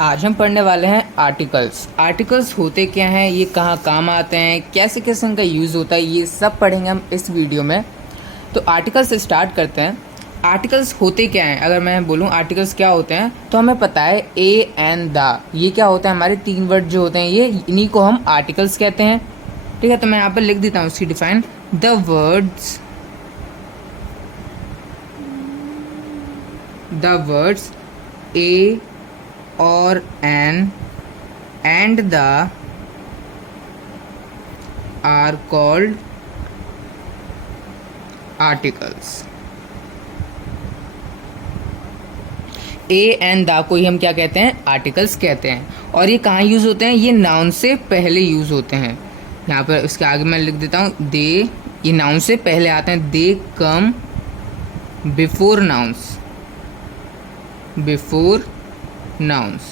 आज हम पढ़ने वाले हैं आर्टिकल्स। आर्टिकल्स होते क्या हैं, ये कहाँ काम आते हैं, कैसे कैसे इनका यूज़ होता है, ये सब पढ़ेंगे हम इस वीडियो में। तो आर्टिकल्स से स्टार्ट करते हैं। आर्टिकल्स होते क्या हैं, अगर मैं बोलूँ आर्टिकल्स क्या होते हैं तो हमें पता है ए एंड द, ये क्या होता है, हमारे तीन वर्ड जो होते हैं ये, इन्हीं को हम आर्टिकल्स कहते हैं। ठीक है, तो मैं यहाँ पर लिख देता हूँ उसकी define. The words A or an and the are called articles। A and the को ही हम क्या कहते हैं, आर्टिकल्स कहते हैं। और ये कहाँ यूज़ होते हैं, ये नाउन से पहले यूज़ होते हैं। यहाँ पर उसके आगे मैं लिख देता हूँ दे, ये नाउन से पहले आते हैं। They come before nouns, before nouns,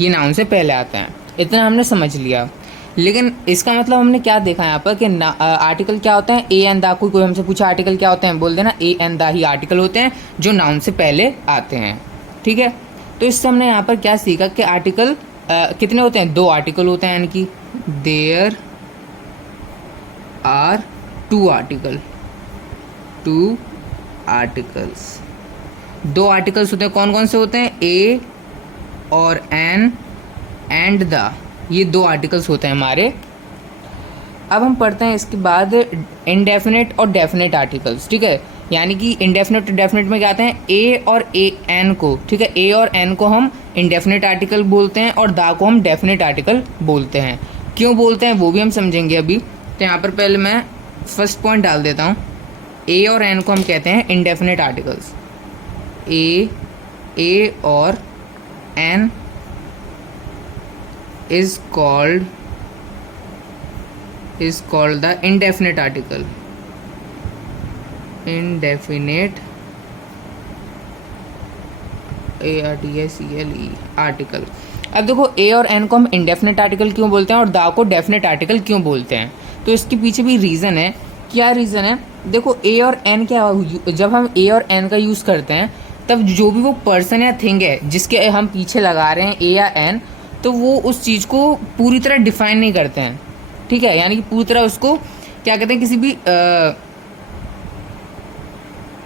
ये नाउन से पहले आते हैं। इतना हमने समझ लिया। लेकिन इसका मतलब हमने क्या देखा यहाँ पर कि आर्टिकल क्या होता है, ए एंड द। कोई हमसे पूछा आर्टिकल क्या होते हैं, बोल देना A and the he article होते हैं जो नाउन से पहले आते हैं। ठीक है, तो इससे हमने यहाँ पर क्या सीखा कि आर्टिकल कितने होते हैं, दो आर्टिकल होते हैं, यानी कि there are two article, two articles. दो आर्टिकल्स होते हैं, कौन कौन से होते हैं, ए और एन एंड द, ये दो आर्टिकल्स होते हैं हमारे। अब हम पढ़ते हैं इसके बाद इनडेफिनेट और डेफिनेट आर्टिकल्स। ठीक है, यानी कि इनडेफिनेट और डेफिनेट में क्या आते हैं, ए और ए एन को, ठीक है, ए और एन को हम इनडेफिनेट आर्टिकल बोलते हैं और द को हम डेफिनेट आर्टिकल बोलते हैं। क्यों बोलते हैं वो भी हम समझेंगे अभी। तो यहाँ पर पहले मैं फर्स्ट पॉइंट डाल देता हूँ। ए और एन को हम कहते हैं इनडेफिनेट आर्टिकल्स। ए और N is called the indefinite article, indefinite ARTICLE article. अब देखो ए और एन को हम इंडेफिनेट आर्टिकल क्यों बोलते हैं और दा को डेफिनेट आर्टिकल क्यों बोलते हैं, तो इसके पीछे भी रीज़न है। क्या रीज़न है, देखो ए और एन क्या, जब हम ए और एन का यूज़ करते हैं तब जो भी वो पर्सन या थिंग है जिसके हम पीछे लगा रहे हैं ए या एन, तो वो उस चीज़ को पूरी तरह डिफाइन नहीं करते हैं। ठीक है, यानी कि पूरी तरह उसको क्या कहते हैं, किसी भी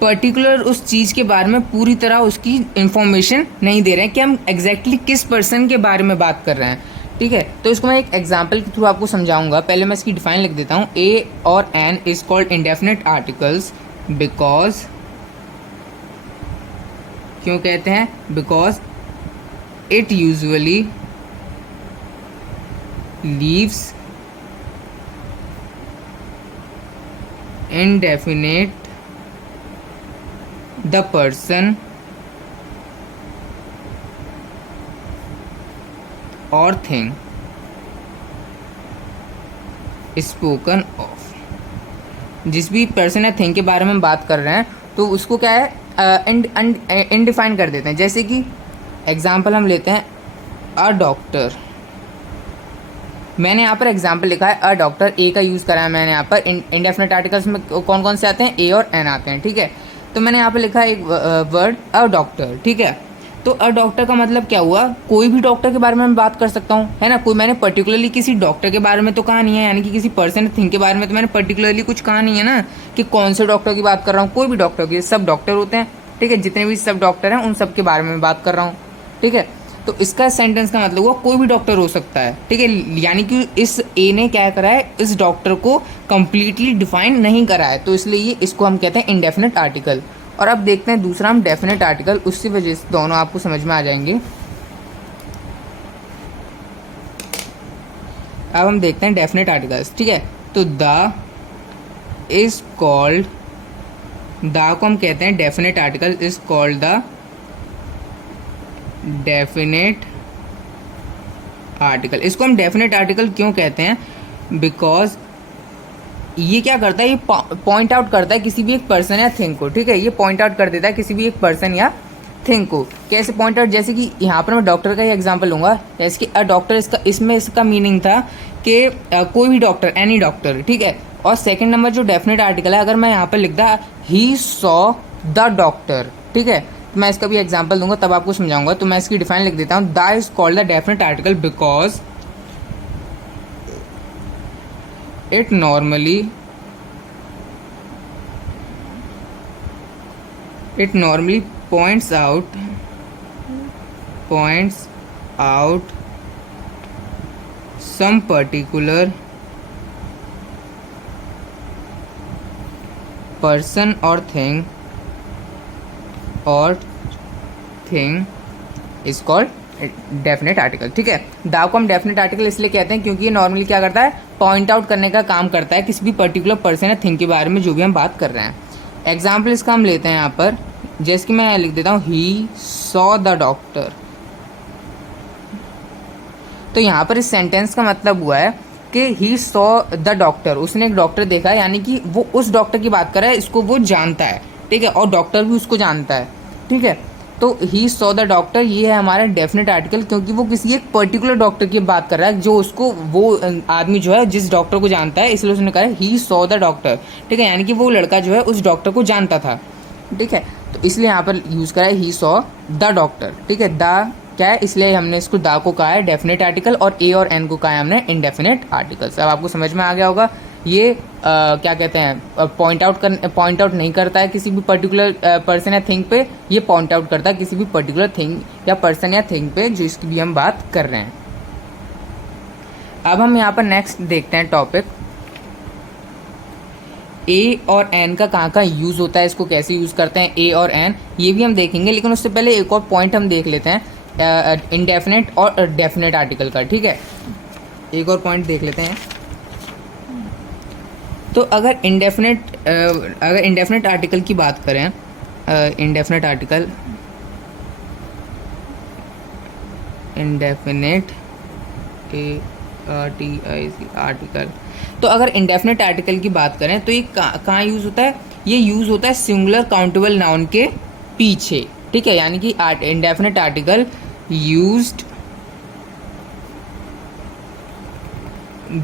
पर्टिकुलर उस चीज़ के बारे में पूरी तरह उसकी इंफॉर्मेशन नहीं दे रहे हैं कि हम एग्जैक्टली किस पर्सन के बारे में बात कर रहे हैं। ठीक है, तो इसको मैं एक एग्जाम्पल के थ्रू आपको समझाऊंगा। पहले मैं इसकी डिफाइन लिख देता हूँ। ए और an is called indefinite articles because, क्यों कहते हैं, because it usually leaves indefinite the person or thing spoken of। जिस भी पर्सन या थिंग के बारे में हम बात कर रहे हैं तो उसको क्या है, इनडिफाइन कर देते हैं। जैसे कि एग्जाम्पल हम लेते हैं अ डॉक्टर। मैंने यहाँ पर एग्जाम्पल लिखा है अ डॉक्टर, ए का यूज़ करा है मैंने यहाँ पर। इंडेफिनेट आर्टिकल्स में कौन कौन से आते हैं, ए और एन आते हैं। ठीक है, तो मैंने यहाँ पर लिखा है एक वर्ड अ डॉक्टर। ठीक है, तो अ डॉक्टर का मतलब क्या हुआ, कोई भी डॉक्टर के बारे में मैं बात कर सकता हूँ, है ना। कोई मैंने पर्टिकुलरली किसी डॉक्टर के बारे में तो कहा नहीं है, यानी कि किसी पर्सन थिंग के बारे में तो मैंने पर्टिकुलरली कुछ कहा नहीं है ना कि कौन से डॉक्टर की बात कर रहा हूँ। कोई भी डॉक्टर की, सब डॉक्टर होते हैं। ठीक है, जितने भी सब डॉक्टर हैं उन सब के बारे में बात कर रहा हूँ। ठीक है, तो इसका सेंटेंस का मतलब हुआ कोई भी डॉक्टर हो सकता है। ठीक है, यानी कि इस ए ने क्या करा है, इस डॉक्टर को कंप्लीटली डिफाइन नहीं करा है, तो इसलिए इसको हम कहते हैं इंडेफिनेट आर्टिकल। और अब देखते हैं दूसरा हम डेफिनेट आर्टिकल, उसकी वजह से दोनों आपको समझ में आ जाएंगे। अब हम देखते हैं डेफिनेट आर्टिकल्स। ठीक है, तो द इज कॉल्ड, द को हम कहते हैं definite article, is called the definite article. इसको हम डेफिनेट आर्टिकल क्यों कहते हैं, बिकॉज ये क्या करता है, ये पॉइंट आउट करता है किसी भी एक पर्सन या थिंग को। ठीक है, ये पॉइंट आउट कर देता है किसी भी एक पर्सन या थिंग को। कैसे पॉइंट आउट, जैसे कि यहाँ पर मैं डॉक्टर का ही एग्जांपल लूंगा। जैसे कि अ डॉक्टर, इसका मीनिंग था कि कोई भी डॉक्टर, एनी डॉक्टर। ठीक है, और सेकंड नंबर जो डेफिनेट आर्टिकल है, अगर मैं यहाँ पर लिख दा ही सॉ द डॉक्टर, ठीक है, तो मैं इसका भी एग्जांपल दूंगा तब आपको समझाऊंगा। तो मैं इसकी डिफाइन लिख देता हूँ। The is called the definite article because it normally points out some particular person or thing is called definite article. ठीक है, दा को हम डेफिनेट आर्टिकल इसलिए कहते हैं क्योंकि ये नॉर्मली क्या करता है, पॉइंट आउट करने का काम करता है किसी भी पर्टिकुलर पर्सन या थिंग के बारे में जो भी हम बात कर रहे हैं। एग्जाम्पल इसका हम लेते हैं यहाँ पर, जैसे कि मैं लिख देता हूँ ही सॉ द डॉक्टर। तो यहाँ पर इस सेंटेंस का मतलब हुआ है कि ही सॉ द डॉक्टर, उसने एक डॉक्टर देखा, यानी कि वो उस डॉक्टर की बात कर रहा है, इसको वो जानता है। ठीक है, और डॉक्टर भी उसको जानता है। ठीक है, तो ही सॉ द डॉक्टर ये है हमारा डेफिनेट आर्टिकल, क्योंकि वो किसी एक पर्टिकुलर डॉक्टर की बात कर रहा है जो उसको, वो आदमी जो है जिस डॉक्टर को जानता है, इसलिए उसने कहा है ही सॉ द डॉक्टर। ठीक है, यानी कि वो लड़का जो है उस डॉक्टर को जानता था। ठीक है, तो इसलिए यहाँ पर यूज़ करा है ही सॉ द डॉक्टर। ठीक है, द क्या है, इसलिए हमने इसको दा को कहा है डेफिनेट आर्टिकल, और ए और एन को कहा है हमने इनडेफिनेट आर्टिकल्स। अब आपको समझ में आ गया होगा। ये क्या कहते हैं, पॉइंट आउट नहीं करता है किसी भी पर्टिकुलर पर्सन या थिंग पे, ये पॉइंट आउट करता है किसी भी पर्टिकुलर थिंग या पर्सन या थिंग पे जो इसकी भी हम बात कर रहे हैं। अब हम यहाँ पर नेक्स्ट देखते हैं टॉपिक, ए और एन का कहाँ यूज़ होता है, इसको कैसे यूज़ करते हैं ए और एन, ये भी हम देखेंगे। लेकिन उससे पहले एक और पॉइंट हम देख लेते हैं इनडेफिनेट और डेफिनेट आर्टिकल का। ठीक है, एक और पॉइंट देख लेते हैं। तो अगर इनडेफिनेट आर्टिकल की बात करें, इनडेफिनेट आर्टिकल, इनडेफिनेट आर्टिकल, तो अगर इनडेफिनेट आर्टिकल की बात करें तो ये कहाँ यूज़ होता है, ये यूज़ होता है सिंगुलर काउंटेबल नाउन के पीछे। ठीक है, यानी कि indefinite article used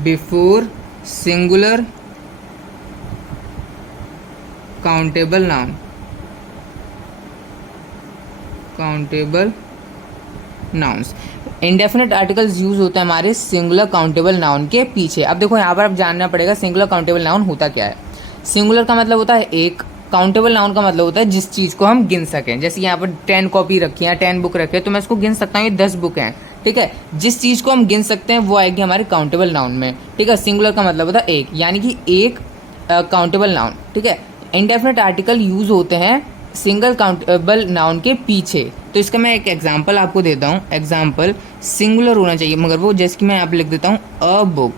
before singular countable nouns. Indefinite articles use होते हैं हमारे सिंगुलर काउंटेबल नाउन के पीछे। अब देखो यहाँ पर अब जानना पड़ेगा सिंगुलर काउंटेबल नाउन होता क्या है। सिंगुलर का मतलब होता है एक, काउंटेबल नाउन का मतलब होता है जिस चीज़ को हम गिन सकें। जैसे यहाँ पर 10 कॉपी रखी है, 10 बुक रखे, तो मैं इसको गिन सकता हूँ, ये 10 बुक हैं। ठीक है, जिस चीज़ को हम गिन सकते हैं वो आएगी हमारे काउंटेबल नाउन में। ठीक है, सिंगुलर का मतलब होता है एक, यानी कि एक काउंटेबल नाउन। ठीक है, इंडेफिनेट आर्टिकल यूज होते हैं सिंगल काउंटेबल नाउन के पीछे। तो इसका मैं एक एग्जांपल आपको देता हूँ। एग्जांपल सिंगुलर होना चाहिए, मगर वो जैसे कि मैं यहाँ पे लिख देता हूँ अ बुक।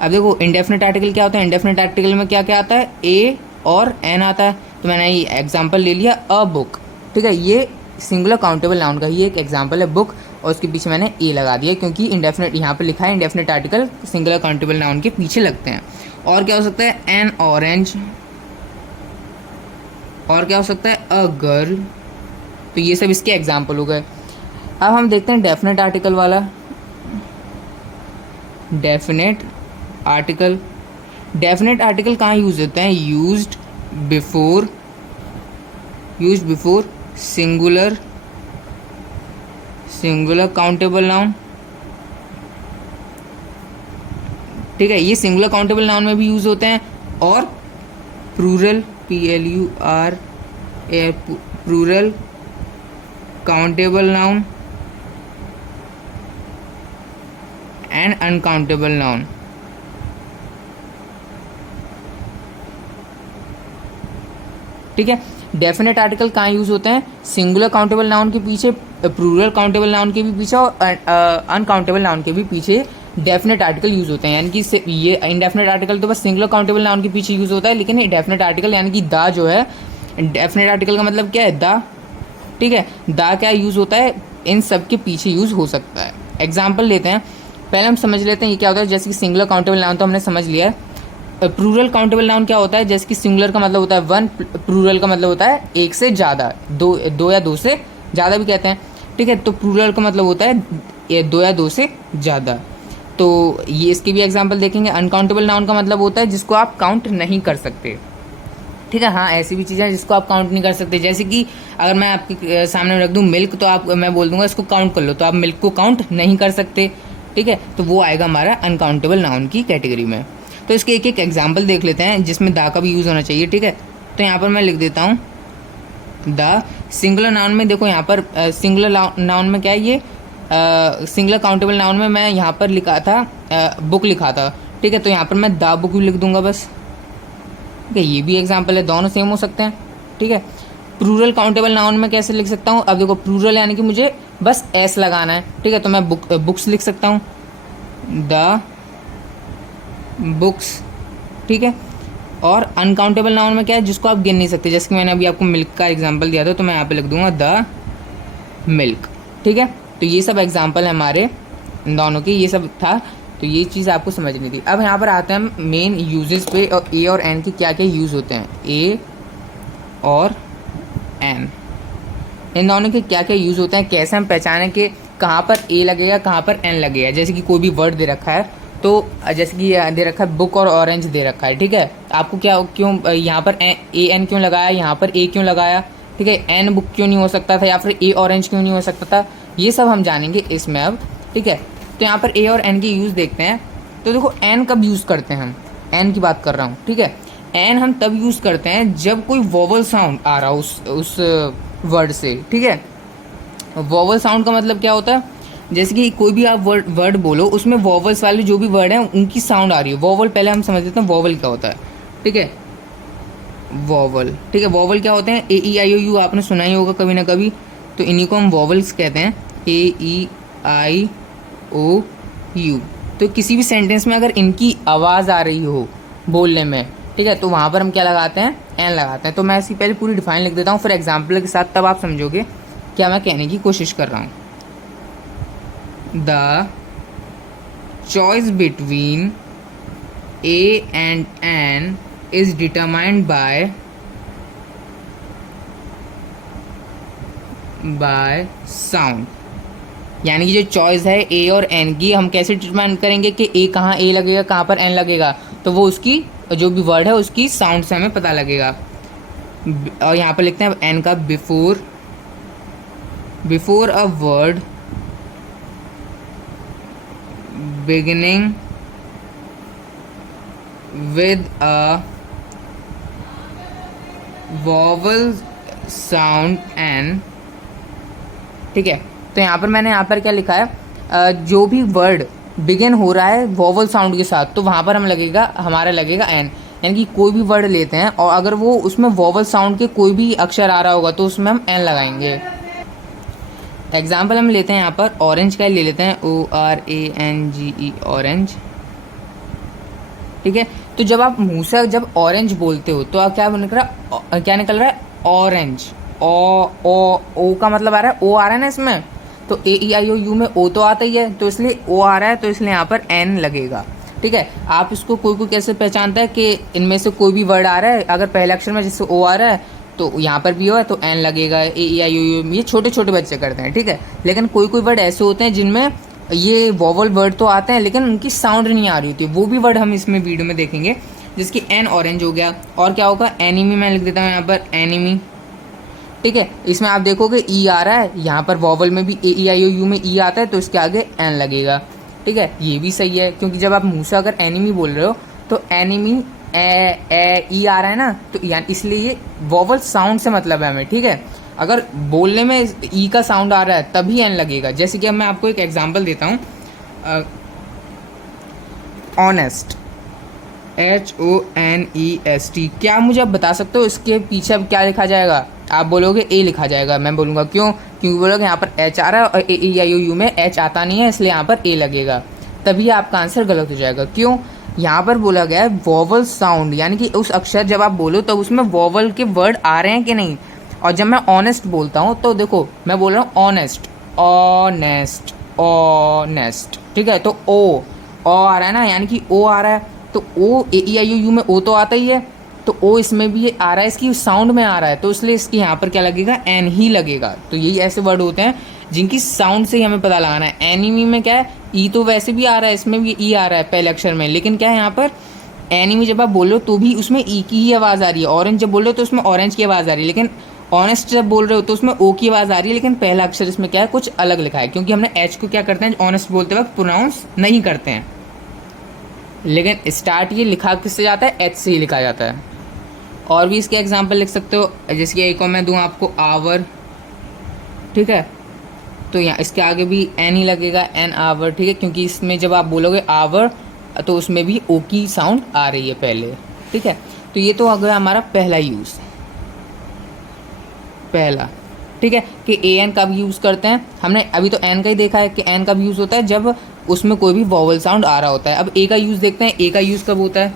अब देखो इंडेफिनेट आर्टिकल क्या होता है, इंडेफिनेट आर्टिकल में क्या क्या आता है, ए और एन आता है। तो मैंने ये एग्जांपल ले लिया अ बुक। ठीक है, ये सिंगुलर काउंटेबल नाउन का ही एक एग्जांपल है बुक, और उसके पीछे मैंने ए लगा दिया क्योंकि इंडेफिनेट यहाँ पे लिखा है indefinite article singular countable noun के पीछे लगते हैं। और क्या हो सकता है, एन ऑरेंज, और क्या हो सकता है, अ गर्ल। तो ये सब इसके एग्जाम्पल हो गए। अब हम देखते हैं डेफिनेट आर्टिकल वाला। डेफिनेट आर्टिकल, डेफिनेट आर्टिकल कहाँ यूज होते हैं, used before singular countable noun. ठीक है, ये सिंगुलर काउंटेबल नाउन में भी यूज होते हैं, और plural plural countable noun and uncountable noun. ठीक है, डेफिनेट आर्टिकल कहाँ यूज होते हैं, सिंगुलर काउंटेबल नाउन के पीछे, प्लूरल काउंटेबल नाउन के भी पीछे, और अनकाउंटेबल नाउन के भी पीछे डेफिनेट आर्टिकल यूज होते हैं। यानी कि ये इंडेफिनेट आर्टिकल तो बस सिंगुलर काउंटेबल नाउन के पीछे यूज होता है, लेकिन ये डेफिनेट आर्टिकल यानी कि दा जो है, डेफिनेट आर्टिकल का मतलब क्या है, दा। ठीक है, दा क्या यूज होता है, इन सब के पीछे यूज हो सकता है। एग्जाम्पल लेते हैं, पहले हम समझ लेते हैं ये क्या होता है। जैसे कि सिंगुलर काउंटेबल नाउन तो हमने समझ लिया है। प्लूरल काउंटेबल नाउन क्या होता है, जैसे कि सिंगुलर का मतलब होता है वन, प्लूरल का मतलब होता है एक से ज़्यादा, दो या दो से ज़्यादा भी कहते हैं। ठीक है, तो प्लूरल का मतलब होता है दो या दो से ज़्यादा। तो ये इसके भी एग्जाम्पल देखेंगे। अनकाउंटेबल नाउन का मतलब होता है जिसको आप काउंट नहीं कर सकते। ठीक है। हाँ, ऐसी भी चीज़ें हैं जिसको आप काउंट नहीं कर सकते, जैसे कि अगर मैं आपके सामने रख दूं मिल्क, तो आप मैं बोल दूंगा इसको काउंट कर लो, तो आप मिल्क को काउंट नहीं कर सकते। ठीक है, तो वो आएगा हमारा अनकाउंटेबल नाउन की कैटेगरी में। तो इसके एक एक एग्जाम्पल देख लेते हैं जिसमें दा का भी यूज़ होना चाहिए। ठीक है, तो यहाँ पर मैं लिख देता हूँ द। सिंगुलर नाउन में देखो यहाँ पर सिंगुलर नाउन में क्या है, ये सिंगुलर काउंटेबल नाउन में मैं यहाँ पर लिखा था बुक लिखा था। ठीक है, तो यहाँ पर मैं द बुक भी लिख दूंगा बस। ठीक है, ये भी एग्जाम्पल है, दोनों सेम हो सकते हैं। ठीक है, प्लूरल काउंटेबल नाउन में कैसे लिख सकता हूँ, अब देखो प्लूरल यानी कि मुझे बस एस लगाना है। ठीक है, तो मैं बुक्स लिख सकता हूँ, द बुक्स। ठीक है, और अनकाउंटेबल नाउन में क्या है, जिसको आप गिन नहीं सकते, जैसे कि मैंने अभी आपको मिल्क का एग्जाम्पल दिया था, तो मैं यहाँ पे लिख दूंगा द मिल्क। ठीक है, तो ये सब एग्जाम्पल है हमारे दोनों के, ये सब था, तो ये चीज़ आपको समझनी थी। अब यहाँ पर आते हैं मेन यूजेस पे, और ए और एन के क्या क्या यूज़ होते हैं। ए और एन, इन दोनों के क्या क्या यूज़ होते हैं, कैसे हम पहचानें कि कहाँ पर ए लगेगा कहाँ पर एन लगेगा। जैसे कि कोई भी वर्ड दे रखा है, तो जैसे कि दे रखा है बुक और ऑरेंज दे रखा है। ठीक है, आपको क्या क्यों यहाँ पर ए एन क्यों लगाया, यहाँ पर ए क्यों लगाया। ठीक है, एन बुक क्यों नहीं हो सकता था, या फिर ए ऑरेंज क्यों नहीं हो सकता था, ये सब हम जानेंगे इसमें अब। ठीक है, तो यहाँ पर ए और एन के यूज़ देखते हैं। तो देखो एन कब यूज़ करते हैं, हम एन की बात कर रहा हूँ। ठीक है, एन हम तब यूज़ करते हैं जब कोई वोवल साउंड आ रहा हो उस वर्ड से। ठीक है, वोवल साउंड का मतलब क्या होता है, जैसे कि कोई भी आप वर्ड बोलो, उसमें वोवल्स वाले जो भी वर्ड हैं उनकी साउंड आ रही है। वोवल पहले हम समझ लेते हैं वोवल क्या होता है। ठीक है, वोवल। ठीक है, वोवल क्या होते हैं, ए ई आई ओ यू आपने सुना ही होगा कभी ना कभी, तो इन्हीं को हम वोवल्स कहते हैं, ए ई आई ओ यू। तो किसी भी सेंटेंस में अगर इनकी आवाज़ आ रही हो बोलने में, ठीक है, तो वहाँ पर हम क्या लगाते हैं, एन लगाते हैं। तो मैं इसकी पहले पूरी डिफाइन लिख देता हूँ, फिर एग्जाम्पल के साथ, तब आप समझोगे क्या मैं कहने की कोशिश कर रहा हूँ। The choice between a and an is determined by sound. यानी कि जो चॉइस है ए और एन की, हम कैसे डिटरमाइन करेंगे कि ए कहाँ ए लगेगा कहाँ पर एन लगेगा, तो वो उसकी जो भी वर्ड है उसकी साउंड से हमें पता लगेगा। और यहाँ पर लिखते हैं एन का before a word beginning with a vowel sound an. ठीक है, तो यहाँ पर मैंने यहाँ पर क्या लिखा है, जो भी वर्ड बिगिन हो रहा है वॉवल साउंड के साथ, तो वहाँ पर हमारा लगेगा एन। यानी कि कोई भी वर्ड लेते हैं और अगर वो उसमें वॉवल साउंड के कोई भी अक्षर आ रहा होगा तो उसमें हम एन लगाएंगे। एग्जाम्पल हम लेते हैं यहाँ पर ऑरेंज का ले लेते हैं, ORANGE ऑरेंज। ठीक है, तो जब आप मुँह से जब ऑरेंज बोलते हो तो आप क्या निकल रहा है ऑरेंज। ओ का मतलब आ रहा है, ओ आ रहा है ना इसमें, तो ए ई आई ओ यू में ओ तो आता ही है, तो इसलिए ओ आ रहा है, तो इसलिए यहाँ पर एन लगेगा। ठीक है, आप इसको कोई कैसे पहचानता है कि इनमें से कोई भी वर्ड आ रहा है, अगर पहले अक्षर में जैसे ओ आ रहा है तो यहाँ पर भी ओ है तो एन लगेगा। ए ई आई ओ यू, ये छोटे छोटे बच्चे करते हैं। ठीक है, लेकिन कोई वर्ड ऐसे होते हैं जिनमें ये वॉवल वर्ड तो आते हैं लेकिन उनकी साउंड नहीं आ रही होती, वो भी वर्ड हम इसमें वीडियो में देखेंगे, जिसकी एन ऑरेंज हो गया। और क्या होगा, एनिमी, मैं लिख देता हूँ यहाँ पर एनिमी। ठीक है, इसमें आप देखोगे ई आ रहा है, यहाँ पर वॉवल में भी ए ई आई ओ यू में ई आता है, तो इसके आगे एन लगेगा। ठीक है, ये भी सही है, क्योंकि जब आप मुँह से अगर एनिमी बोल रहे हो तो एनिमी ई आ रहा है ना, तो इसलिए ये वॉवल साउंड से मतलब है हमें। ठीक है, अगर बोलने में ई का साउंड आ रहा है तभी एन लगेगा। जैसे कि अब मैं आपको एक एग्जांपल देता हूँ, ऑनेस्ट, HONEST। क्या मुझे आप बता सकते हो इसके पीछे अब क्या लिखा जाएगा? आप बोलोगे ए लिखा जाएगा, मैं बोलूँगा क्यों, क्योंकि बोलोगे यहाँ पर एच आ रहा है और ए ई आई ओ यू में एच आता नहीं है, इसलिए यहाँ पर ए लगेगा। तभी आपका आंसर गलत हो जाएगा। क्यों? यहाँ पर बोला गया है वॉवल साउंड, यानी कि उस अक्षर जब आप बोलो तो उसमें वॉवल के वर्ड आ रहे हैं कि नहीं। और जब मैं ऑनेस्ट बोलता हूँ तो देखो मैं बोल रहा हूँ ऑनेस्ट, ऑनेस्ट, ऑनेस्ट। ठीक है, तो ओ आ रहा है ना, यानी कि ओ आ रहा है, तो ओ ए ई आई ओ यू में ओ तो आता ही है, तो ओ इसमें भी आ रहा है, इसकी साउंड में आ रहा है, तो इसलिए इसकी यहाँ पर क्या लगेगा, एन ही लगेगा। तो यही ऐसे वर्ड होते हैं जिनकी साउंड से ही हमें पता लगाना है। एनिमी में क्या है, ई तो वैसे भी आ रहा है, इसमें भी ई आ रहा है पहले अक्षर में, लेकिन क्या है यहाँ पर एनी में जब आप बोल रहे हो तो भी उसमें ई की ही आवाज़ आ रही है, ऑरेंज जब बोल रहे हो तो उसमें ऑरेंज की आवाज़ आ रही है, लेकिन ऑनेस्ट जब बोल रहे हो तो उसमें ओ की आवाज़ आ रही है, लेकिन पहला अक्षर इसमें क्या है, कुछ अलग लिखा है, क्योंकि हमने एच को क्या करते हैं ऑनेस्ट बोलते वक्त प्रोनाउंस नहीं करते हैं, लेकिन स्टार्ट ये लिखा किससे जाता है, एच से ही लिखा जाता है। और भी इसके एग्जाम्पल लिख सकते हो, जैसे कि एक और मैं दूँ आपको आवर, ठीक है, तो यहाँ इसके आगे भी एन ही लगेगा, एन आवर, ठीक है, क्योंकि इसमें जब आप बोलोगे आवर तो उसमें भी ओ की साउंड आ रही है पहले, ठीक है। तो ये तो अगर हमारा पहला यूज़, पहला, ठीक है, कि ए एन कब यूज़ करते हैं, हमने अभी तो एन का ही देखा है कि एन कब यूज़ होता है जब उसमें कोई भी वॉवल साउंड आ रहा होता है। अब ए का यूज़ देखते हैं, ए का यूज़ कब होता है।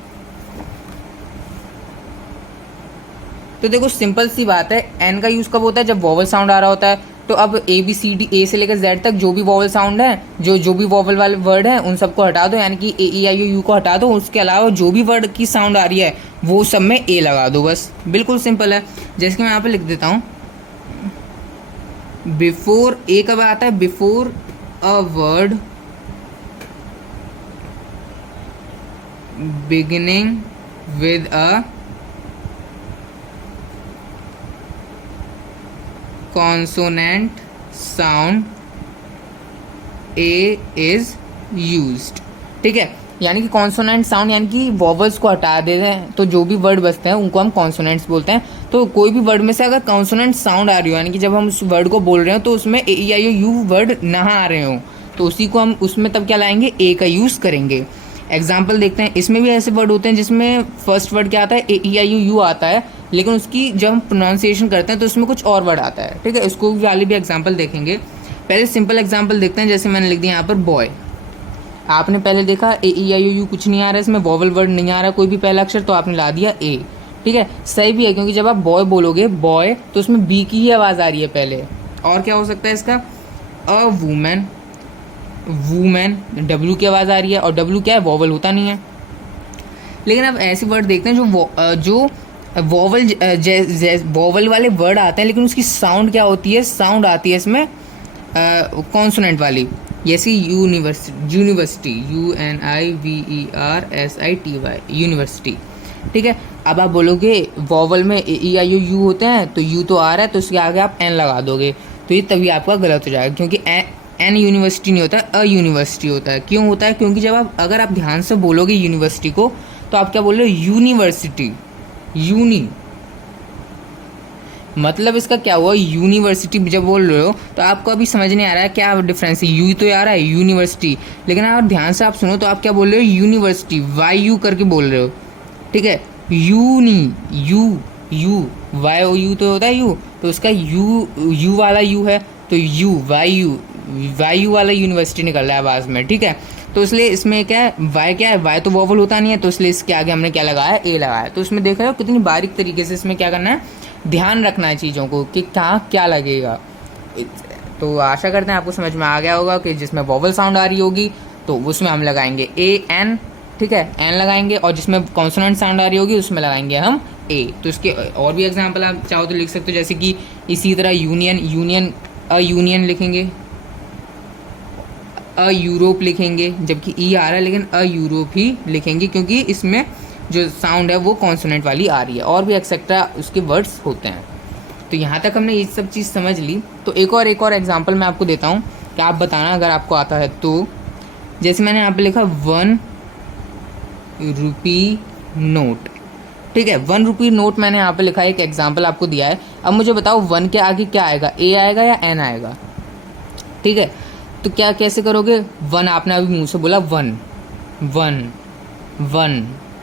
तो देखो सिंपल सी बात है, एन का यूज़ कब होता है, जब वॉवल साउंड आ रहा होता है। तो अब ए बी सी डी, ए से लेकर जेड तक जो भी वॉवल साउंड है, जो भी वॉवल वाले वर्ड हैं उन सबको हटा दो, यानी कि ए ई आई ओ यू को हटा दो, उसके अलावा जो भी वर्ड की साउंड आ रही है वो सब में ए लगा दो, बस बिल्कुल सिंपल है। जैसे कि मैं यहाँ पे लिख देता हूँ, बिफोर, ए कब आता है, before a word beginning with a consonant sound A is used, ठीक है, यानी कि कॉन्सोनेंट साउंड यानी कि वॉवल्स को हटा देते हैं तो जो भी वर्ड बचते हैं उनको हम कॉन्सोनेंट्स बोलते हैं। तो कोई भी वर्ड में से अगर कॉन्सोनेंट साउंड आ रही हो, यानी कि जब हम उस वर्ड को बोल रहे हो तो उसमें ए ई आई ओ यू वर्ड ना आ रहे हो, तो उसी को हम उसमें तब क्या लाएंगे, ए का यूज़ करेंगे। एग्जाम्पल देखते हैं, इसमें भी ऐसे वर्ड होते हैं जिसमें फर्स्ट वर्ड क्या आता है, ए ई आई ओ यू आता है, लेकिन उसकी जब हम प्रोनाउंसिएशन करते हैं तो उसमें कुछ और वर्ड आता है, ठीक है, उसको वाले भी एग्जाम्पल देखेंगे। पहले सिंपल एग्जाम्पल देखते हैं, जैसे मैंने लिख दिया यहाँ पर बॉय, आपने पहले देखा ए ई आई ओ यू कुछ नहीं आ रहा है, इसमें वॉवल वर्ड नहीं आ रहा कोई भी पहला अक्षर, तो आपने ला दिया ए, ठीक है, सही भी है, क्योंकि जब आप बॉय बोलोगे बॉय तो उसमें बी की ही आवाज़ आ रही है पहले। और क्या हो सकता है इसका, अ वूमेन, वूमेन डब्ल्यू की आवाज़ आ रही है, और डब्ल्यू क्या है, वॉवल होता नहीं है। लेकिन अब ऐसे वर्ड देखते हैं जो वॉवल वॉवल वाले वर्ड आते हैं, लेकिन उसकी साउंड क्या होती है, साउंड आती है इसमें कॉन्सोनेंट वाली, जैसे यूनिवर्सिटी, UNIVERSITY, यूनिवर्सिटी, ठीक है। अब आप बोलोगे वॉवल में ई आई ओ यू होते हैं, तो यू तो आ रहा है तो उसके आगे आप एन लगा दोगे, तो ये तभी आपका गलत हो जाएगा, क्योंकि एन यूनिवर्सिटी नहीं होता, अ यूनिवर्सिटी होता है। क्यों होता है, क्योंकि जब आप अगर आप ध्यान से बोलोगे यूनिवर्सिटी को तो आप क्या बोल रहे हो, यूनिवर्सिटी, यूनी, मतलब इसका क्या हुआ, यूनिवर्सिटी जब बोल रहे हो तो आपको अभी समझ नहीं आ रहा है क्या डिफरेंस है, यू तो आ रहा है यूनिवर्सिटी, लेकिन अगर ध्यान से आप सुनो तो आप क्या बोल रहे हो, यूनिवर्सिटी, वाई यू करके बोल रहे हो, ठीक है, uni, U Y O U तो होता है यू, तो उसका यू वाला यू है, तो वाई यू वाला यूनिवर्सिटी निकल रहा है आवाज़ में, ठीक है। तो इसलिए इसमें क्या है, वाई तो वॉवल होता नहीं है, तो इसलिए इसके आगे हमने क्या लगाया, ए लगाया। तो इसमें देख रहे हो कितनी बारीक तरीके से इसमें क्या करना है, ध्यान रखना है चीज़ों को कि कहाँ क्या लगेगा। तो आशा करते हैं आपको समझ में आ गया होगा कि जिसमें वॉवल साउंड आ रही होगी तो उसमें हम लगाएंगे ए एन, ठीक है, एन लगाएंगे, और जिसमें कॉन्सोनेंट साउंड आ रही होगी उसमें लगाएंगे हम ए। तो इसके और भी एग्जाम्पल आप चाहो तो लिख सकते हो, जैसे कि इसी तरह यूनियन, अ यूनियन लिखेंगे, अ यूरोप लिखेंगे, जबकि ई आ रहा है लेकिन अ यूरोप ही लिखेंगे, क्योंकि इसमें जो साउंड है वो कॉन्सोनेंट वाली आ रही है, और भी एक्सेट्रा उसके वर्ड्स होते हैं। तो यहाँ तक हमने ये सब चीज़ समझ ली। तो एक और एग्जांपल मैं आपको देता हूँ कि आप बताना अगर आपको आता है तो। जैसे मैंने यहाँ पे लिखा 1 रुपी नोट, ठीक है, 1 रुपी नोट मैंने यहाँ पे लिखा है, एक एग्जाम्पल आपको दिया है। अब मुझे बताओ 1 के आगे क्या आएगा, ए आएगा या एन आएगा, ठीक है। तो क्या कैसे करोगे, 1 आपने अभी मुँह से बोला 1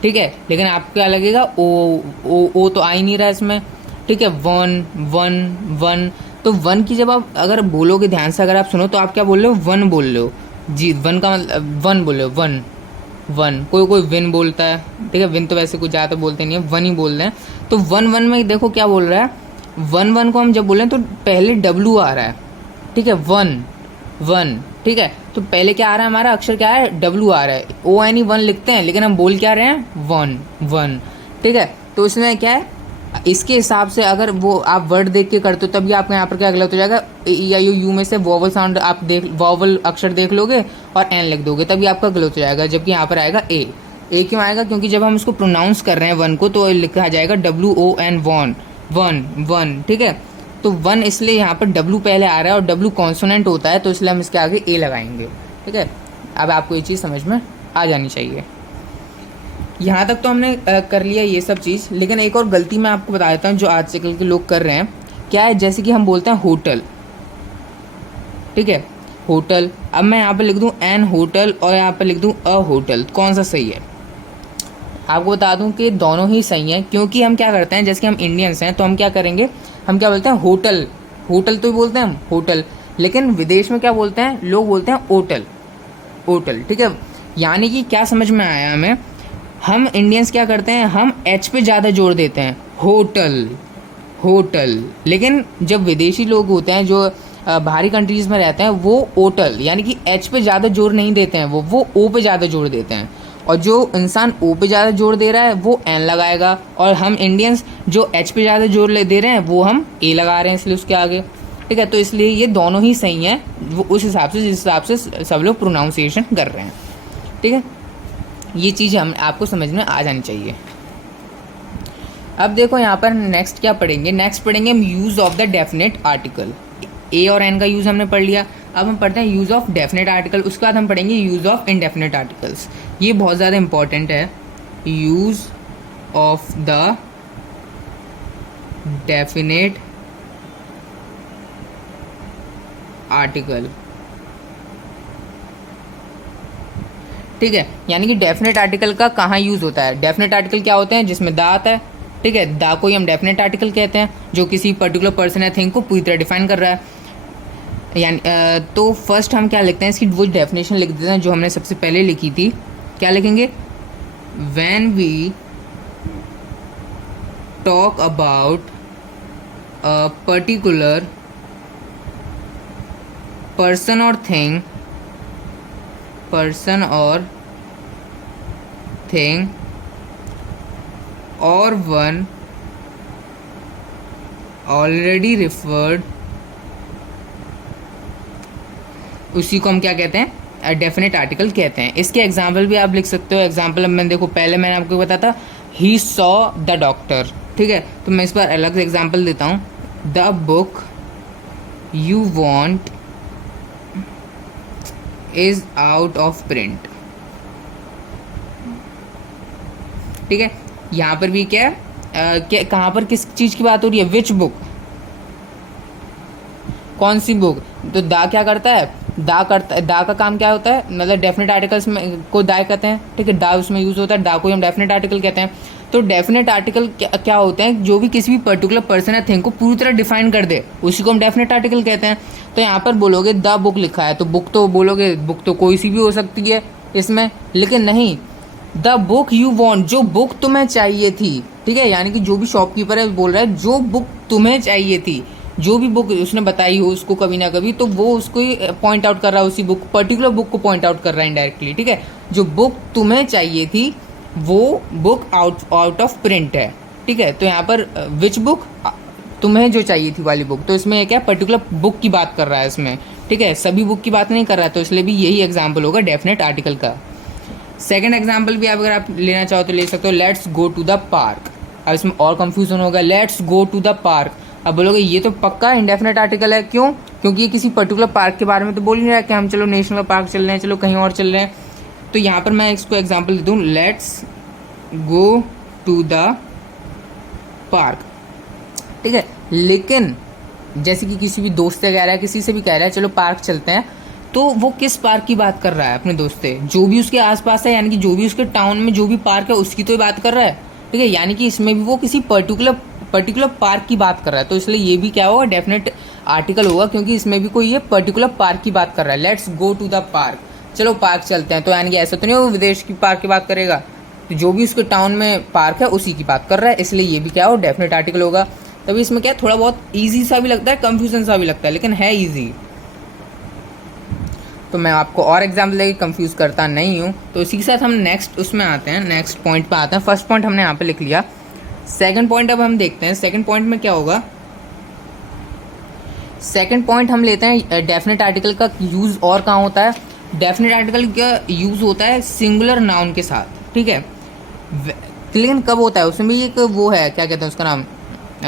ठीक है, लेकिन आपको क्या लगेगा, ओ तो आ ही नहीं रहा इसमें, ठीक है, 1 तो 1 की जब आप अगर बोलोगे ध्यान से, अगर आप सुनो तो आप क्या बोल रहे हो, 1 बोल रहे हो जी, 1 का मतलब 1 बोल रहे हो, 1 कोई विन बोलता है, ठीक है, विन तो वैसे कुछ ज़्यादा बोलते नहीं है, 1 ही बोल रहे हैं। तो 1 में देखो क्या बोल रहा है, 1 को हम जब बोल रहे हैं तो पहले W आ रहा है, ठीक है, 1 ठीक है, तो पहले क्या आ रहा है, हमारा अक्षर क्या है, W आ रहा है, ONE 1 लिखते हैं, लेकिन हम बोल क्या रहे हैं, 1 ठीक है। तो उसमें क्या है, इसके हिसाब से अगर वो आप वर्ड देख के करते हो तभी आपको यहाँ पर क्या गलत हो जाएगा, ई आई ओ यू में से वॉवल साउंड आप वॉवल अक्षर देख लोगे और एन लिख दोगे, तभी आपका गलत हो जाएगा, जबकि यहाँ पर आएगा ए। ए क्यों आएगा? क्योंकि जब हम इसको प्रोनाउंस कर रहे हैं वन को तो लिखा जाएगा WON, वन वन वन, ठीक है। तो वन इसलिए यहाँ पर W पहले आ रहा है और W कॉन्सोनेंट होता है, तो इसलिए हम इसके आगे ए लगाएंगे, ठीक है। अब आपको ये चीज़ समझ में आ जानी चाहिए। यहाँ तक तो हमने कर लिया ये सब चीज़, लेकिन एक और गलती मैं आपको बता देता हूँ जो आजकल के लोग कर रहे हैं। क्या है? जैसे कि हम बोलते हैं होटल, ठीक है, होटल। अब मैं यहाँ पे लिख दूँ एन होटल और यहाँ पे लिख दूँ अ होटल, कौन सा सही है? आपको बता दूं कि दोनों ही सही हैं, क्योंकि हम क्या करते हैं, जैसे कि हम इंडियंस हैं तो हम क्या करेंगे, हम क्या बोलते हैं होटल, होटल तो ही बोलते हैं हम होटल, लेकिन विदेश में क्या बोलते हैं लोग, बोलते हैं होटल, होटल, ठीक है। यानी कि क्या समझ में आया हमें, हम इंडियंस क्या करते हैं, हम एच पे ज़्यादा जोर देते हैं, होटल होटल, लेकिन जब विदेशी लोग होते हैं जो बाहरी कंट्रीज़ में रहते हैं वो होटल यानी कि एच पे ज़्यादा जोर नहीं देते हैं, वो ओ पे ज़्यादा जोर देते हैं। और जो इंसान ओ पे ज़्यादा जोर दे रहा है वो एन लगाएगा, और हम इंडियंस जो एच पे ज़्यादा जोर दे रहे हैं वो हम ए लगा रहे हैं, इसलिए उसके आगे, ठीक है। तो इसलिए ये दोनों ही सही हैं, वो उस हिसाब से जिस हिसाब से सब लोग प्रोनाउंसिएशन कर रहे हैं, ठीक है। ये चीज़ हम आपको समझ में आ जानी चाहिए। अब देखो यहाँ पर नेक्स्ट क्या पढ़ेंगे, नेक्स्ट पढ़ेंगे हम use of the definite article. A और एन का यूज़ हमने पढ़ लिया, अब हम पढ़ते हैं यूज़ ऑफ डेफिनेट आर्टिकल, उसके बाद हम पढ़ेंगे यूज़ ऑफ इनडेफिनेट आर्टिकल्स। ये बहुत ज़्यादा इंपॉर्टेंट है, use of the definite article, ठीक है। यानी कि डेफिनेट आर्टिकल का कहाँ यूज़ होता है। डेफिनेट आर्टिकल क्या होते हैं, जिसमें दा आता है, ठीक है। दा को ही हम डेफिनेट आर्टिकल कहते हैं, जो किसी पर्टिकुलर पर्सन या थिंग को पूरी तरह डिफाइन कर रहा है। यानी तो फर्स्ट हम क्या लिखते हैं, इसकी वो डेफिनेशन लिख देते हैं जो हमने सबसे पहले लिखी थी। क्या लिखेंगे, when we talk about a particular person और थिंग, पर्सन और थिंग और वन ऑलरेडी रिफर्ड, उसी को हम क्या कहते हैं, डेफिनेट आर्टिकल कहते हैं। इसके एग्जाम्पल भी आप लिख सकते हो। एग्जाम्पल मैंने देखो, पहले मैंने आपको बताया था ही सॉ द डॉक्टर, ठीक है। तो मैं इस बार अलग से एग्जाम्पल देता हूँ, the book you want is out of print, ठीक है। यहाँ पर भी क्या है, कहाँ पर किस चीज़ की बात हो रही है, विच बुक, कौन सी बुक। तो दा क्या करता है, दा का काम क्या होता है, मतलब डेफिनेट आर्टिकल्स में को दाय कहते हैं, ठीक है। दा उसमें यूज़ होता है, दा को हम डेफिनेट आर्टिकल कहते हैं। तो डेफिनेट आर्टिकल क्या होते हैं, जो भी किसी भी पर्टिकुलर पर्सन या थिंग को पूरी तरह डिफाइन कर दे, उसी को हम डेफिनेट आर्टिकल कहते हैं। तो यहाँ पर बोलोगे द बुक लिखा है, तो बुक तो बोलोगे, बुक तो कोई सी भी हो सकती है इसमें, लेकिन नहीं, द बुक यू वॉन्ट, जो बुक तुम्हें चाहिए थी, ठीक है। यानी कि जो भी शॉपकीपर है बोल रहा है जो बुक तुम्हें चाहिए थी, जो भी बुक उसने बताई हो उसको कभी ना कभी, तो वो उसको पॉइंट आउट कर रहा है, उसी बुक, पर्टिकुलर बुक को पॉइंट आउट कर रहा है इनडायरेक्टली, ठीक है। जो बुक तुम्हें चाहिए थी वो बुक आउट ऑफ प्रिंट है, ठीक है। तो यहाँ पर विच बुक, तुम्हें जो चाहिए थी वाली बुक, तो इसमें क्या पर्टिकुलर बुक की बात कर रहा है इसमें, ठीक है, सभी बुक की बात नहीं कर रहा है, तो इसलिए भी यही एग्जाम्पल होगा डेफिनेट आर्टिकल का। सेकंड एग्जाम्पल भी अगर आप लेना चाहो तो ले सकते हो, let's go to the park. अब इसमें और कंफ्यूजन होगा, let's go to the park, अब बोलोगे ये तो पक्का इंडेफिनेट आर्टिकल है, क्यों, क्योंकि ये किसी पर्टिकुलर पार्क के बारे में तो बोल नहीं रहा है कि हम चलो नेशनल पार्क चल रहे हैं, चलो कहीं और चल रहे हैं। तो यहाँ पर मैं इसको एग्जाम्पल दे दूँ, let's go to the park, ठीक है। लेकिन जैसे कि किसी भी दोस्त से कह रहा है, किसी से भी कह रहा है चलो पार्क चलते हैं, तो वो किस पार्क की बात कर रहा है, अपने दोस्त से, जो भी उसके आसपास है, यानी कि जो भी उसके टाउन में जो भी पार्क है उसकी तो बात कर रहा है, ठीक है। यानी कि इसमें भी वो किसी पर्टिकुलर पार्क की बात कर रहा है, तो इसलिए ये भी क्या होगा, डेफिनेट आर्टिकल होगा, क्योंकि इसमें भी कोई ये पर्टिकुलर पार्क की बात कर रहा है। Let's go to the park, चलो पार्क चलते हैं, तो यानी कि ऐसा तो नहीं वो विदेश की पार्क की बात करेगा, तो जो भी उसके टाउन में पार्क है उसी की बात कर रहा है, इसलिए ये भी क्या हो, डेफिनेट आर्टिकल होगा। तभी इसमें क्या थोड़ा बहुत ईजी सा भी लगता है, कंफ्यूजन सा भी लगता है, लेकिन है ईजी। तो मैं आपको और एग्जाम्पल देके कंफ्यूज करता नहीं हूँ। तो इसी के साथ हम नेक्स्ट उसमें आते हैं, नेक्स्ट पॉइंट पे आते हैं। फर्स्ट पॉइंट हमने यहाँ पे लिख लिया, सेकंड पॉइंट अब हम देखते हैं। सेकंड पॉइंट में क्या होगा, सेकंड पॉइंट हम लेते हैं डेफिनेट आर्टिकल का यूज़ और कहाँ होता है। डेफिनेट आर्टिकल का यूज़ होता है सिंगुलर नाउन के साथ, ठीक है। लेकिन कब होता है, उसमें भी एक वो है, क्या कहते हैं उसका नाम,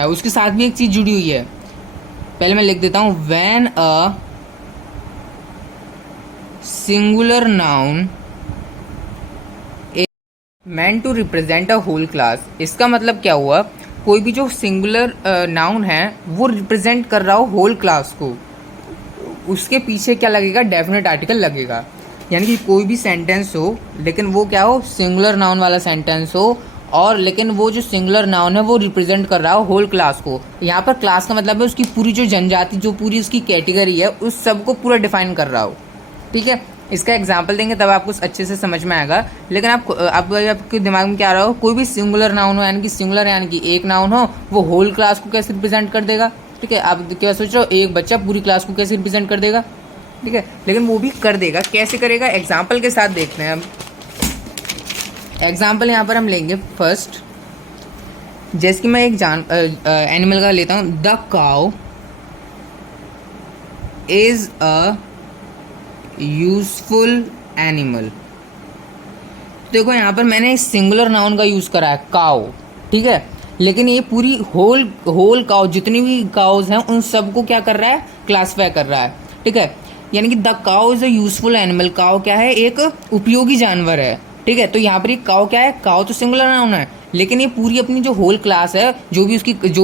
उसके साथ भी एक चीज़ जुड़ी हुई है। पहले मैं लिख देता हूँ, when a singular noun meant to represent a whole class. इसका मतलब क्या हुआ, कोई भी जो सिंगुलर नाउन है वो रिप्रेजेंट कर रहा हो होल क्लास को, उसके पीछे क्या लगेगा, डेफिनेट आर्टिकल लगेगा। यानी कि कोई भी सेंटेंस हो लेकिन वो क्या हो, सिंगुलर नाउन वाला सेंटेंस हो, और लेकिन वो जो सिंगुलर नाउन है वो रिप्रेजेंट कर रहा हो होल क्लास को। यहाँ पर क्लास का मतलब है उसकी पूरी जो जनजाति, जो पूरी उसकी कैटेगरी है, उस सब को पूरा डिफाइन कर रहा हो। ठीक है, इसका एग्जाम्पल देंगे तब आपको अच्छे से समझ में आएगा। लेकिन आपके दिमाग में क्या आ रहा हो, कोई भी सिंगुलर नाउन हो, यानी कि सिंगुलर यानी कि एक नाउन हो, वो होल क्लास को कैसे रिप्रेजेंट कर देगा। ठीक है, आप क्या सोच रहे हो, एक बच्चा पूरी क्लास को कैसे रिप्रेजेंट कर देगा। ठीक है, लेकिन वो भी कर देगा, कैसे करेगा, एग्जाम्पल के साथ देखते हैं हम। एग्जाम्पल यहाँ पर हम लेंगे फर्स्ट, जैसे कि मैं एक एनिमल का लेता हूँ, the cow is a useful animal. देखो यहाँ पर मैंने सिंगुलर नाउन का यूज करा है, काउ। ठीक है, लेकिन ये पूरी होल काउ, जितनी भी काउज हैं उन सबको क्या कर रहा है, क्लासीफाई कर रहा है। ठीक है, यानी कि the cow is a useful animal. Cow क्या है, एक उपयोगी जानवर है। ठीक है, तो यहाँ पर एक काउ क्या है, काउ तो सिंगुलर नाउन है, लेकिन ये पूरी अपनी जो होल क्लास है, जो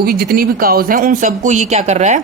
भी जितनी भी काउज हैं उन सबको ये क्या कर रहा है,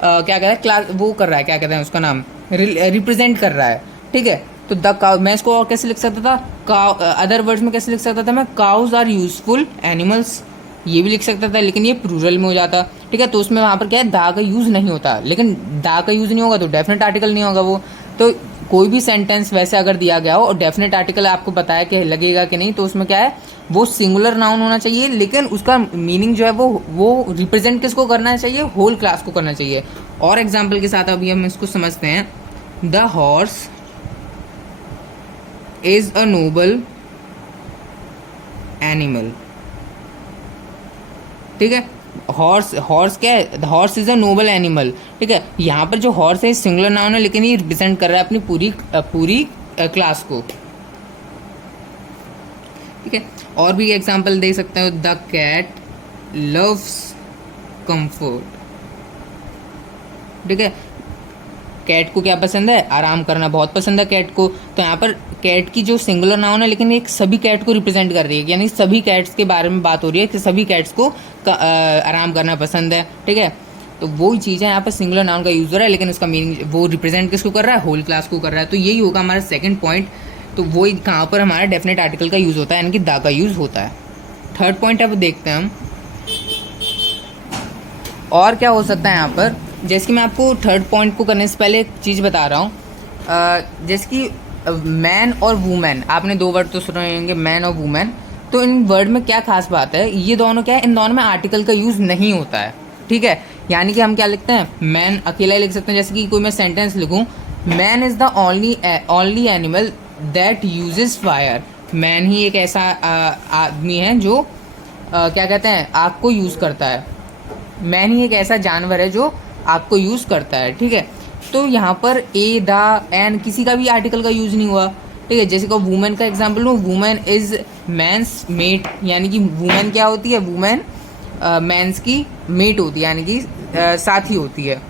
क्या कर रहा है, क्लास वो कर रहा है, क्या कहते हैं उसका नाम, रिप्रेजेंट कर रहा है। ठीक है, तो द काउ, मैं इसको और कैसे लिख सकता था, काउ, अदर वर्ड्स में कैसे लिख सकता था मैं, काउज आर यूजफुल एनिमल्स, ये भी लिख सकता था, लेकिन ये प्लूरल में हो जाता। ठीक है, तो उसमें वहाँ पर क्या है, दा का यूज़ नहीं होता, लेकिन दा का यूज़ नहीं होगा तो डेफिनेट आर्टिकल नहीं होगा वो। तो कोई भी सेंटेंस वैसे अगर दिया गया हो और डेफिनेट आर्टिकल आपको पता है कि लगेगा कि नहीं, तो उसमें क्या है, वो सिंगुलर नाउन होना चाहिए, लेकिन उसका मीनिंग जो है वो रिप्रेजेंट किसको करना चाहिए, होल क्लास को करना चाहिए। और एग्जाम्पल के साथ अभी हम इसको समझते हैं, the horse is a Nobel animal. ठीक है, हॉर्स क्या है, horse is a Nobel animal. ठीक है, यहाँ पर जो हॉर्स है सिंगुलर नाउन है, लेकिन ये रिप्रेजेंट कर रहा है अपनी पूरी क्लास को। ठीक है, और भी एग्जांपल दे सकते हो, द कैट लव्स कंफर्ट। ठीक है, कैट को क्या पसंद है, आराम करना बहुत पसंद है कैट को। तो यहाँ पर कैट की जो सिंगुलर नाउन है, लेकिन एक सभी कैट को रिप्रेजेंट कर रही है, यानी सभी कैट्स के बारे में बात हो रही है कि सभी कैट्स को आराम करना पसंद है। ठीक है, तो वही चीज़ है, यहाँ पर सिंगुलर नाउन का यूज हो रहा है, लेकिन उसका मीनिंग वो रिप्रेजेंट किसको कर रहा है, होल क्लास को कर रहा है। तो यही होगा हमारा सेकेंड पॉइंट। तो वही कहाँ पर हमारा डेफिनेट आर्टिकल का यूज़ होता है, यानी कि दा का यूज़ होता है। थर्ड पॉइंट अब देखते हैं हम, और क्या हो सकता है यहाँ पर। जैसे कि मैं आपको थर्ड पॉइंट को करने से पहले एक चीज़ बता रहा हूँ, जैसे कि मैन और वूमेन, आपने दो वर्ड तो सुने होंगे, मैन और वूमेन। तो इन वर्ड में क्या खास बात है, ये दोनों क्या है, इन दोनों में आर्टिकल का यूज़ नहीं होता है। ठीक है, यानी कि हम क्या लिखते हैं, मैन अकेला ही लिख सकते हैं। जैसे कि कोई मैं सेंटेंस लिखूँ, man is the only animal that uses fire. Man ही एक ऐसा आदमी है जो क्या कहते हैं, आग को यूज़ करता है। मैन ही एक ऐसा जानवर है जो आग को यूज़ करता है। ठीक है, तो यहाँ पर ए, द, एन किसी का भी आर्टिकल का यूज़ नहीं हुआ। ठीक है, जैसे कि वुमेन का एग्जांपल लूँ, वुमेन इज मैंस मेट, यानी कि वुमेन क्या होती है, वुमेन मैंस की मेट होती है, यानी कि साथी होती है।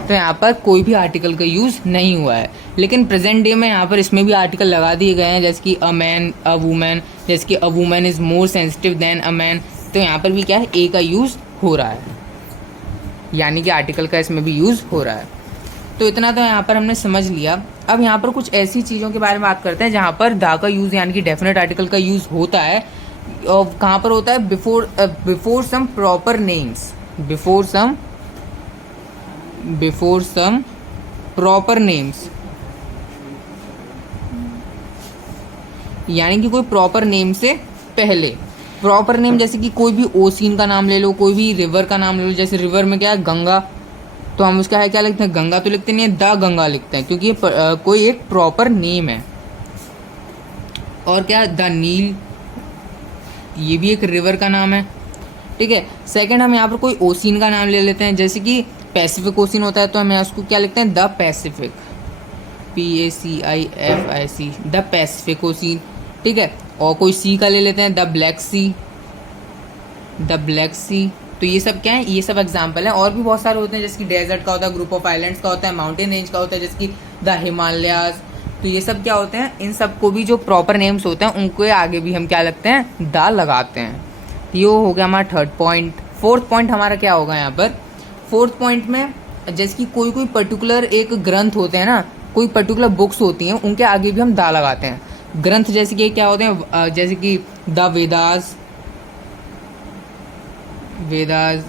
तो यहाँ पर कोई भी आर्टिकल का यूज़ नहीं हुआ है, लेकिन प्रेजेंट डे में यहाँ पर इसमें भी आर्टिकल लगा दिए गए हैं, जैसे कि अ मैन, अ वुमेन, जैसे कि a woman is more sensitive than a man. तो यहाँ पर भी क्या है, ए का यूज़ हो रहा है, यानी कि आर्टिकल का इसमें भी यूज़ हो रहा है। तो इतना तो यहाँ पर हमने समझ लिया। अब यहाँ पर कुछ ऐसी चीज़ों के बारे में बात करते हैं जहाँ पर दा का यूज़, यानी कि डेफिनेट आर्टिकल का यूज़ होता है। और कहाँ पर होता है, before some proper names, before some proper names, यानी कि कोई प्रॉपर नेम से पहले। प्रॉपर नेम जैसे कि कोई भी ओशियन का नाम ले लो, कोई भी रिवर का नाम ले लो। जैसे रिवर में क्या है, गंगा, तो हम उसका है क्या लिखते हैं, गंगा तो लिखते नहीं है, द गंगा लिखते हैं, क्योंकि ये कोई एक प्रॉपर नेम है। और क्या, द नील, ये भी एक रिवर का नाम है। ठीक है, सेकंड हम यहाँ पर कोई ओशियन का नाम ले लेते हैं, जैसे कि पैसिफिक ओशियन होता है, तो हम उसको क्या लिखते हैं, the Pacific, PACIFIC, the Pacific Ocean. ठीक है। और कोई सी का ले लेते हैं, the Black Sea, the Black Sea. तो ये सब क्या है, ये सब एग्जाम्पल है। और भी बहुत सारे होते हैं, जैसे कि डेजर्ट का होता है, ग्रुप ऑफ आइलैंड्स का होता है, माउंटेन रेंज का होता है, जैसे कि द हिमालयाज। तो ये सब क्या होते हैं, इन सबको भी जो प्रॉपर नेम्स होते हैं उनके आगे भी हम क्या लगते हैं, द लगाते हैं। ये हो गया हमारा थर्ड पॉइंट। फोर्थ पॉइंट हमारा क्या होगा यहाँ पर, फोर्थ पॉइंट में जैसे कि कोई कोई पर्टिकुलर एक ग्रंथ होते हैं ना, कोई पर्टिकुलर बुक्स होती हैं, उनके आगे भी हम दा लगाते हैं। ग्रंथ जैसे कि क्या होते हैं, जैसे कि the Vedas, Vedas,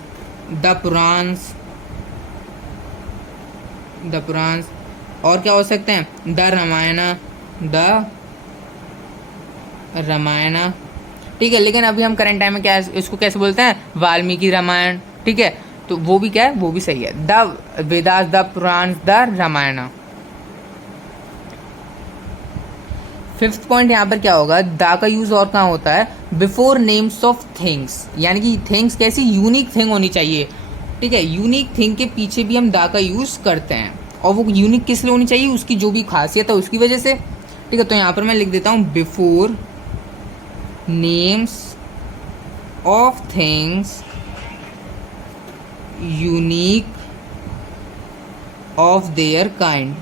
the Puranas, the Puranas. और क्या हो सकते हैं, द रामायणा, द रामायणा। ठीक है, लेकिन अभी हम करंट टाइम में क्या इसको कैसे बोलते हैं, वाल्मीकि रामायण। ठीक है, तो वो भी क्या है, वो भी सही है, the Vedas, the Purana, the Ramayana. Fifth point यहाँ पर क्या होगा, द का यूज और कहाँ होता है, बिफोर नेम्स ऑफ थिंग्स, यानी कि थिंग्स कैसी यूनिक थिंग होनी चाहिए। ठीक है, यूनिक थिंग के पीछे भी हम द का यूज करते हैं, और वो यूनिक किस लिए होनी चाहिए, उसकी जो भी खासियत है उसकी वजह से। ठीक है, तो यहाँ पर मैं लिख देता हूँ before names of things unique of their kind.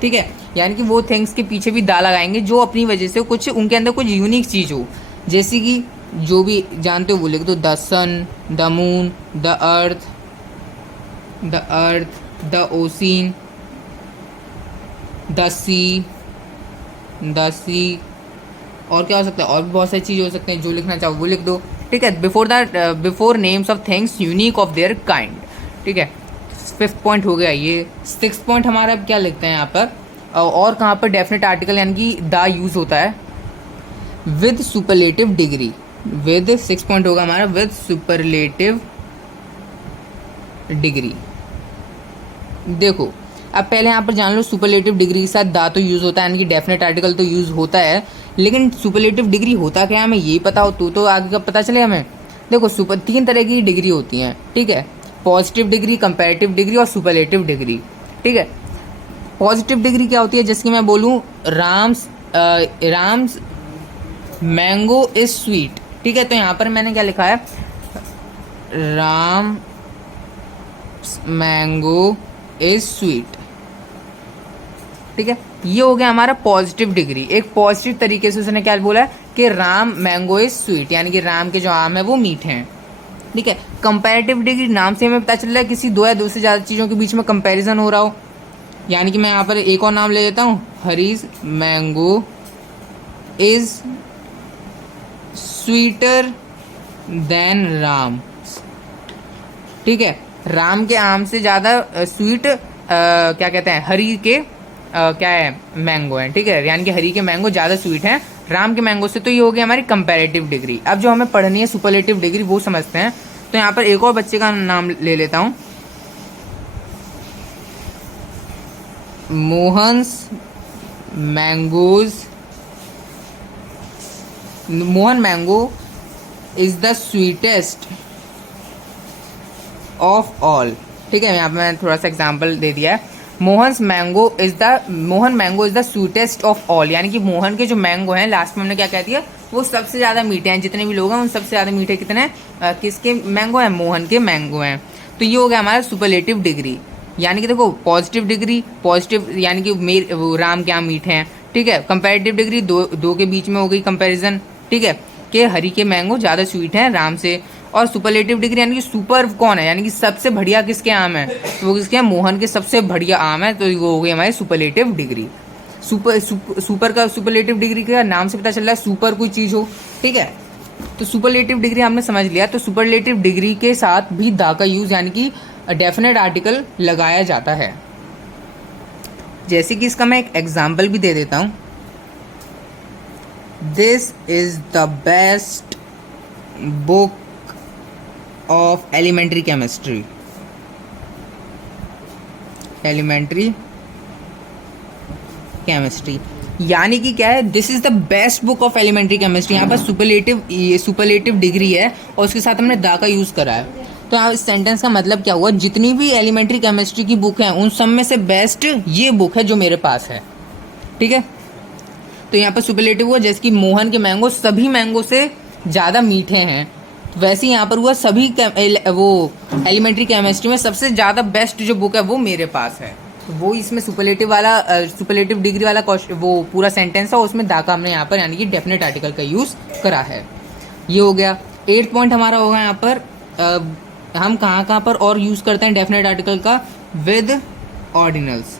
ठीक है, यानी कि वो थिंग्स के पीछे भी दा लगाएंगे जो अपनी वजह से कुछ उनके अंदर कुछ यूनिक चीज हो, जैसे कि जो भी जानते हो वो लिख दो, the sun, the moon, the earth, the ocean, the sea, the sea. और क्या हो सकता है, और भी बहुत सारी चीज़ हो सकते हैं, जो लिखना चाहो वो लिख दो। ठीक है, before names of things unique of their kind. ठीक है, फिफ्थ पॉइंट हो गया ये। सिक्स्थ पॉइंट हमारा अब क्या लिखते हैं यहाँ पर, और कहाँ पर डेफिनेट आर्टिकल यानी कि द यूज होता है, with superlative degree. With, six point होगा हमारा विद सुपरलेटिव डिग्री। देखो अब पहले यहाँ पर जान लो, सुपरलेटिव डिग्री के साथ दा तो यूज होता है, यानी कि डेफिनेट आर्टिकल तो यूज होता है, लेकिन सुपरलेटिव डिग्री होता क्या है हमें ये पता हो तो आगे का पता चले हमें। देखो सुपर, तीन तरह की डिग्री होती हैं। ठीक है, पॉजिटिव डिग्री, कंपैरेटिव डिग्री और सुपरलेटिव डिग्री। ठीक है, पॉजिटिव डिग्री क्या होती है, जैसे कि मैं बोलूँ राम्स मैंगो इज स्वीट। ठीक है, तो यहाँ पर मैंने क्या लिखा है, राम मैंगो इज स्वीट। ठीक है, ये हो गया हमारा पॉजिटिव डिग्री। एक पॉजिटिव तरीके से उसने क्या बोला है कि राम मैंगो इज स्वीट, यानी कि राम के जो आम है वो मीठे हैं। ठीक है, कंपैरेटिव डिग्री नाम से हमें पता चल रहा है किसी दो या दो से ज़्यादा चीज़ों के बीच में कंपैरिजन हो रहा हो, यानी कि मैं यहाँ पर एक और नाम ले लेता हूँ, Hari's mango is sweeter than Ram. ठीक है, राम के आम से ज़्यादा स्वीट क्या कहते हैं, हरी के क्या है, मैंगो है। ठीक है, यानी कि हरी के मैंगो ज़्यादा स्वीट हैं राम के मैंगो से। तो ये हो गई हमारी कंपैरेटिव डिग्री। अब जो हमें पढ़नी है सुपरलेटिव डिग्री वो समझते हैं। तो यहाँ पर एक और बच्चे का नाम ले लेता हूँ, Mohan's mangoes, Mohan mango is the sweetest of all. ठीक है, यहाँ पर मैंने थोड़ा सा एग्जाम्पल दे दिया है। Mohan mango is the sweetest of all, यानी कि मोहन के जो मैंगो हैं, लास्ट में हमने क्या कह दिया, वो सबसे ज़्यादा मीठे हैं। जितने भी लोग हैं उन सबसे ज़्यादा मीठे कितने किसके मैंगो हैं, मोहन के मैंगो हैं। तो ये हो गया हमारा सुपरलेटिव डिग्री। यानी कि देखो पॉजिटिव डिग्री, पॉजिटिव यानी कि वो राम के आम मीठे हैं। ठीक है, कंपैरेटिव डिग्री दो के बीच में हो गई कंपैरिजन। ठीक है, कि हरी के मैंगो ज़्यादा स्वीट हैं राम से। और सुपरलेटिव डिग्री यानी कि सुपर कौन है, यानी कि सबसे बढ़िया किसके आम है, तो वो किसके हैं, मोहन के सबसे बढ़िया आम है। तो वो हो गई हमारी सुपरलेटिव डिग्री। सुपर का सुपरलेटिव डिग्री का नाम से पता चल रहा है सुपर कोई चीज़ हो। ठीक है, तो सुपरलेटिव डिग्री हमने समझ लिया। तो सुपरलेटिव डिग्री के साथ भी दा का यूज यानी कि डेफिनेट आर्टिकल लगाया जाता है। जैसे कि इसका मैं एक एग्जाम्पल भी दे देता हूँ, this is the best book of elementary chemistry. Elementary chemistry यानी कि क्या है, this is the best book of elementary chemistry. यहाँ पर सुपरलेटिव डिग्री है और उसके साथ हमने दा का यूज करा है। तो यहाँ इस सेंटेंस का मतलब क्या हुआ, जितनी भी एलिमेंट्री केमिस्ट्री की बुक है उन सब में से बेस्ट ये बुक है जो मेरे पास है। ठीक है। तो यहाँ पर सुपरलेटिव हुआ जैसे कि मोहन के मैंगो सभी मैंगो से ज़्यादा मीठे हैं, वैसे ही यहाँ पर हुआ सभी वो एलिमेंट्री केमिस्ट्री में सबसे ज़्यादा बेस्ट जो बुक है वो मेरे पास है। तो वो इसमें सुपरलेटिव वाला सुपरलेटिव डिग्री वाला वो पूरा सेंटेंस है, उसमें दा का हमने यहाँ पर यानी कि डेफिनेट आर्टिकल का यूज़ करा है। ये हो गया। 8th पॉइंट हमारा होगा यहाँ पर हम कहाँ कहाँ पर और यूज़ करते हैं डेफिनेट आर्टिकल का, विद ऑर्डिनल्स।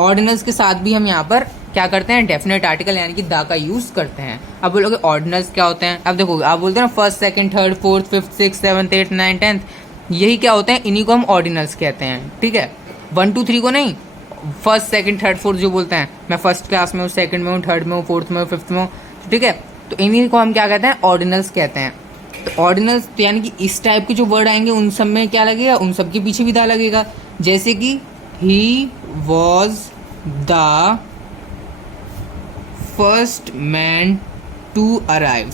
ऑर्डिनल्स के साथ भी हम यहाँ पर क्या करते हैं, डेफिनेट आर्टिकल यानी कि दा का यूज़ करते हैं। अब बोलोगे ऑर्डिनल्स क्या होते हैं, अब देखो आप बोलते हैं ना first second third fourth fifth six seventh eighth ninth tenth, यही क्या होते हैं, इन्हीं को हम ऑर्डिनल्स कहते हैं। ठीक है, 1 2 3 को नहीं, फर्स्ट सेकंड थर्ड फोर्थ जो बोलते हैं, मैं फर्स्ट क्लास में हूँ, सेकंड में हूँ, थर्ड में हूँ, फोर्थ में हूँ, फिफ्थ में हूँ, ठीक है, तो इन्हीं को हम क्या कहते हैं, ऑर्डिनल्स कहते हैं। तो ऑर्डिनल्स तो यानी कि इस टाइप के जो वर्ड आएंगे उन सब में क्या लगेगा, उन सब के पीछे भी दा लगेगा। जैसे कि he was the first man to arrive.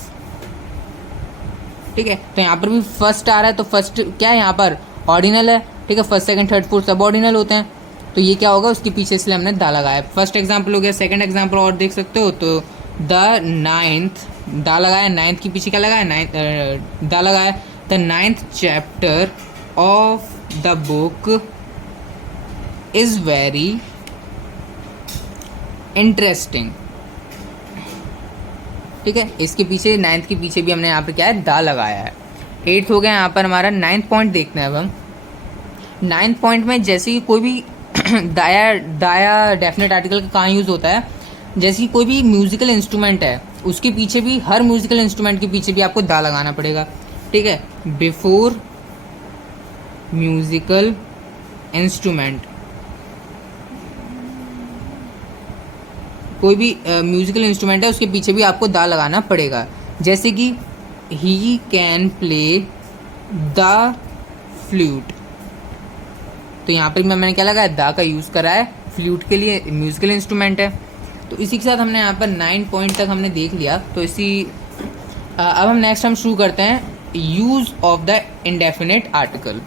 ठीक है, तो यहाँ पर भी फर्स्ट आ रहा है, तो फर्स्ट क्या है यहाँ पर, ऑर्डिनल है। ठीक है, फर्स्ट सेकंड थर्ड फोर्थ सब ऑर्डिनल होते हैं, तो ये क्या होगा, उसके पीछे इसलिए हमने दा लगाया। फर्स्ट एग्जाम्पल हो गया, सेकंड एग्जाम्पल और देख सकते हो, तो द नाइन्थ, दा लगाया, नाइन्थ के पीछे क्या लगाया, दा लगाया। The 9th chapter of the book is very interesting. ठीक है, इसके पीछे 9th के पीछे भी हमने यहाँ पे क्या है, दा लगाया है। 8th हो गया यहाँ पर हमारा। 9th पॉइंट देखते हैं अब हम। 9th पॉइंट में जैसे कि कोई भी दाया डेफिनेट आर्टिकल का कहाँ यूज़ होता है, जैसे कि कोई भी म्यूजिकल इंस्ट्रूमेंट है, उसके पीछे भी, हर म्यूजिकल इंस्ट्रूमेंट के पीछे भी आपको दा लगाना पड़ेगा। ठीक है, बिफोर म्यूजिकल इंस्ट्रूमेंट, कोई भी म्यूजिकल इंस्ट्रूमेंट है उसके पीछे भी आपको दा लगाना पड़ेगा। जैसे कि he can play the flute, तो यहाँ पर मैंने क्या लगाया, दा का यूज़ करा है, फ्लूट के लिए म्यूजिकल इंस्ट्रूमेंट है। तो इसी के साथ हमने यहाँ पर 9 पॉइंट तक हमने देख लिया। तो अब हम नेक्स्ट हम शुरू करते हैं use of the indefinite article.